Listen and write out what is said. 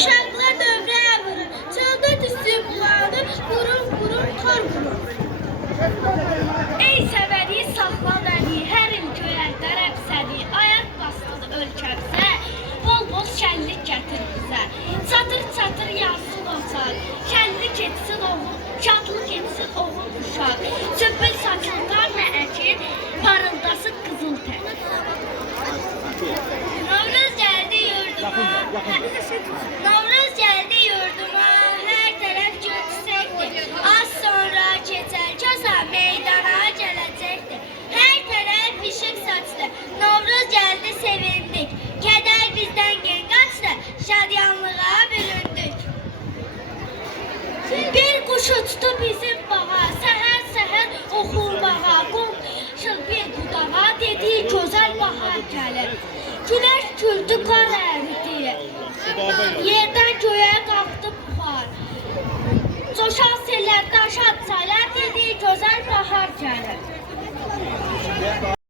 Uşaqlar dövrəyə vurur, çöldə düşsün bulanır, qurum tar qurur. Ey səvəri saxla məni, hər il göyərdə rəbsəni, ayaq bastığı ölkəmizə, bol şənlik gətir bizə. Çatır yansın otar, şənlik etsin oğul, şadlıq etsin oğul uşaq. Sümbül saçılqarla əkin, parıldasın qızıl tək. Novruz gəldi yurduma, Novruz gəldi yurduma, hər tərəf gül çiçəkdir. Az sonra keçər kasa meydana gələcəkdir. Hər tərəf işıq saçdı, Novruz gəldi sevindik. Kədər bizdən gen qaçdı, şadyanlığa büründük. Bir quş uçdu bizim bağa, səhər oxurmağa, qonşul bir budağa, dedi gözəl bahar gəlir. Güneş güldü, qar əridi, yerdən göyə qalxdı buxar. Coşan sellər, daşan çaylar, dedi gözəl bahar gəlir.